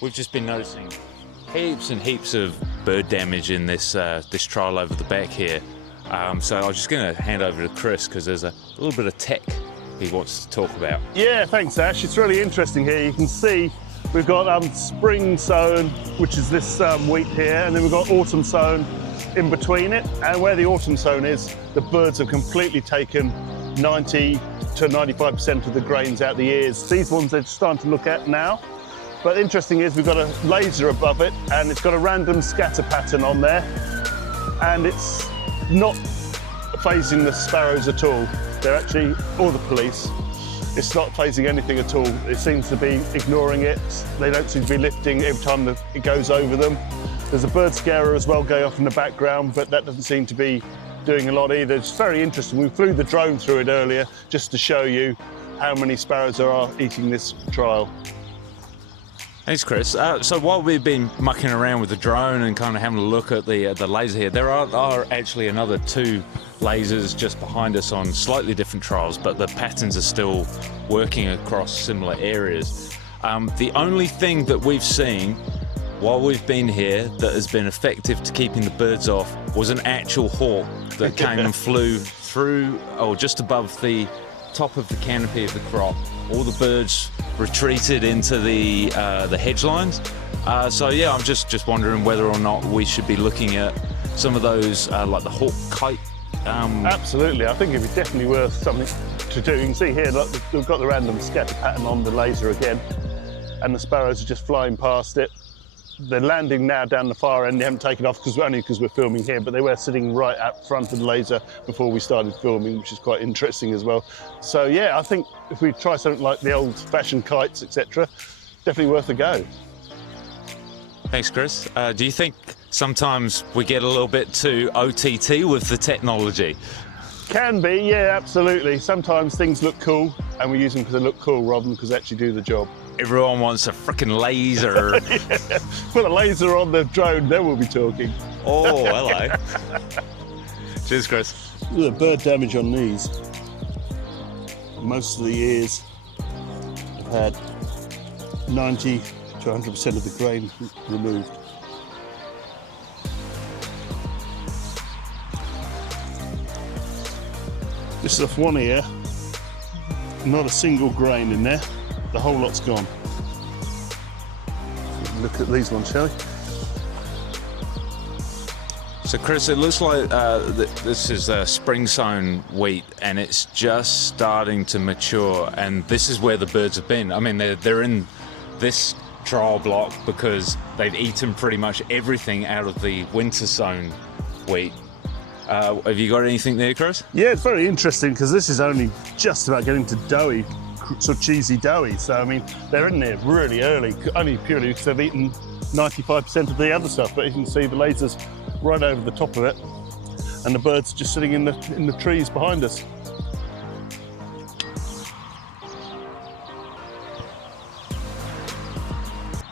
we've just been noticing heaps and heaps of bird damage in this this trial over the back here. So I was just going to hand over to Chris because there's a little bit of tech he wants to talk about. Yeah, thanks Ash. It's really interesting here. You can see we've got spring sown, which is this wheat here, and then we've got autumn sown in between it. And where the autumn sown is, the birds have completely taken 90 to 95% of the grains out the ears. These ones they're starting to look at now. But interesting is we've got a laser above it and it's got a random scatter pattern on there, and it's not phasing the sparrows at all. They're actually, or the police, it's not phasing anything at all. It seems to be ignoring it. They don't seem to be lifting every time it goes over them. There's a bird scarer as well going off in the background, but that doesn't seem to be doing a lot either. It's very interesting. We flew the drone through it earlier just to show you how many sparrows there are eating this trial. Thanks, Chris. So while we've been mucking around with the drone and kind of having a look at the laser here, there are actually another 2 lasers just behind us on slightly different trials, but the patterns are still working across similar areas. The only thing that we've seen while we've been here that has been effective to keeping the birds off was an actual hawk that came and flew through, or just above the top of the canopy of the crop. All the birds retreated into the hedge lines. So yeah, I'm just wondering whether or not we should be looking at some of those, like the hawk kite. Absolutely, I think it'd be definitely worth something to do. You can see here, look, we've got the random scatter pattern on the laser again, and the sparrows are just flying past it. They're landing now down the far end. They haven't taken off only because we're filming here, but they were sitting right at front of the laser before we started filming, which is quite interesting as well. So yeah, I think if we try something like the old-fashioned kites, etc., definitely worth a go. Thanks, Chris. Do you think sometimes we get a little bit too OTT with the technology? Can be, yeah, absolutely. Sometimes things look cool, and we use them because they look cool rather than because they actually do the job. Everyone wants a frickin' laser. Yeah. Put a laser on the drone, then we'll be talking. Oh, hello. Cheers, Chris. The bird damage on these. Most of the ears have had 90 to 100% of the grain removed. This is off one ear, not a single grain in there. The whole lot's gone. Look at these ones, shall we? So Chris, it looks like this is spring sown wheat and it's just starting to mature, and this is where the birds have been. I mean, they're in this trial block because they've eaten pretty much everything out of the winter sown wheat. Have you got anything there, Chris? Yeah, it's very interesting because this is only just about getting to doughy, sort of cheesy doughy. So I mean, they're in there really early, only purely because they've eaten 95% of the other stuff. But you can see the lasers right over the top of it, and the birds just sitting in the trees behind us.